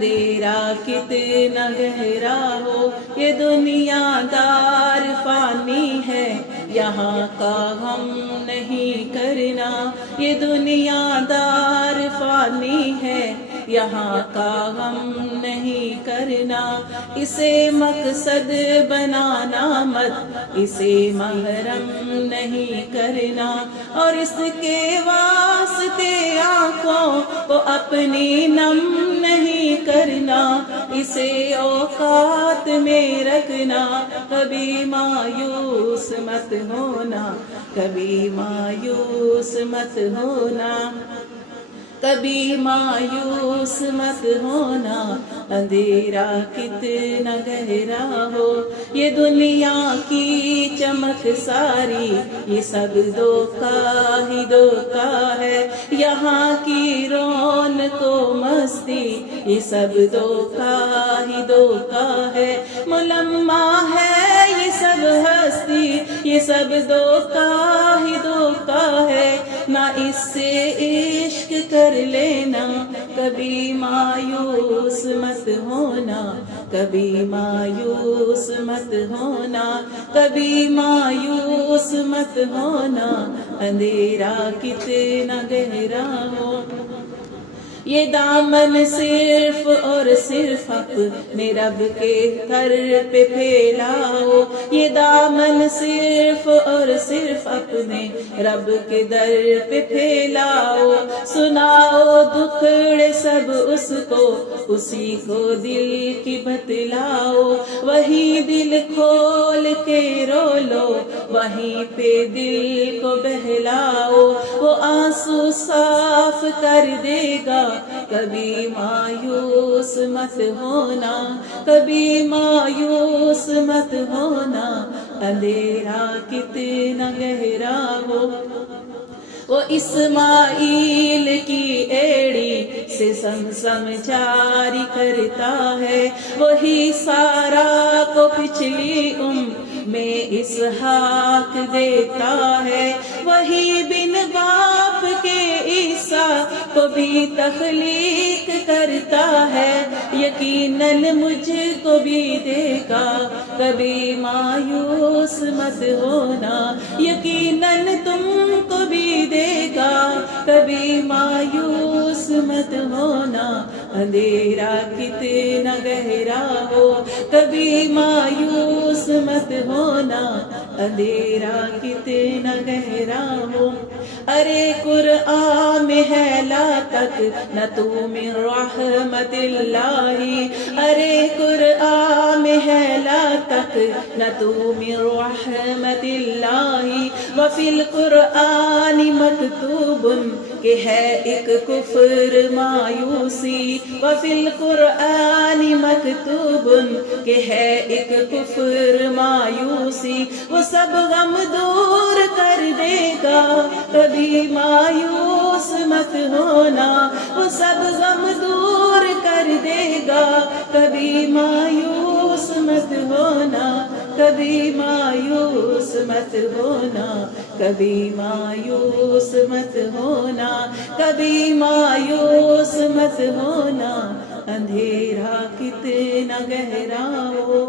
اندھیرا کتنا گہرا ہو، یہ دنیا دار فانی ہے، یہاں کا غم نہیں کرنا، یہ دنیا دار فانی ہے، یہاں کا غم نہیں کرنا، اسے مقصد بنانا مت، اسے محرم نہیں کرنا، اور اس کے واسطے آنکھوں کو اپنی نم نہیں کرنا، اسے اوقات میں رکھنا، کبھی مایوس مت ہونا، کبھی مایوس مت ہونا، کبھی مایوس مت ہونا، اندھیرا کتنا گہرا ہو، یہ دنیا کی چمک ساری، یہ سب دھوکا ہی دھوکا ہے، یہاں کی رونق و مستی، یہ سب دھوکا ہی دھوکا ہے، ملمہ ہے یہ سب ہستی، یہ سب دھوکا ہی دھوکا ہے، نہ اس سے عشق کر لینا، کبھی مایوس مت ہونا، کبھی مایوس مت ہونا، کبھی مایوس مت ہونا، اندھیرا کتنا گہرا ہو، یہ دامن صرف اور صرف اپنے رب کے در پہ پھیلاؤ، یہ دامن صرف اور صرف اپنے رب کے در پہ پھیلاؤ، سناؤ دکھڑے سب اس کو، اسی کو دل کی بتلاؤ، وہی دل کھول کے رو لو، وہیں پہ دل کو بہلاؤ، وہ آنسو صاف کر دے گا، کبھی مایوس مت ہونا، کبھی مایوس مت ہونا، اندھیرا کتنا گہرا ہو، وہ اسماعیل کی ایڑی سے سمسم جاری کرتا ہے، وہی سارا کو پچھلی میں اسحاق دیتا ہے، وہی بن باپ کے عیسیٰ کو بھی تخلیق کرتا ہے، یقیناً مجھ کو بھی دے گا، کبھی مایوس مت ہونا، یقیناً تم کو بھی دے گا، کبھی مایوس مت ہونا، اندھیرا کتنا گہرا ہو، کبھی مایوس مت ہونا، اندھیرا کتنا گہرا ہو، ارے قرآن میں ہے لا تک نہ تو من رحمت اللہ، ارے قرآن میں ہے لا تک نہ تو من رحمت اللہ، وفی القرآن مکتوب کہ ہے ایک کفر مایوسی، وفی القرآن مکتوب کہ ہے ایک کفر مایوسی، وہ سب غم دور کر دے گا، کبھی مایوس مت ہونا، وہ سب غم دور کر دے گا، کبھی مایوس مت ہونا، کبھی مایوس مت ہونا، کبھی مایوس مت ہونا، کبھی مایوس مت ہونا، اندھیرا کتنا گہرا ہو۔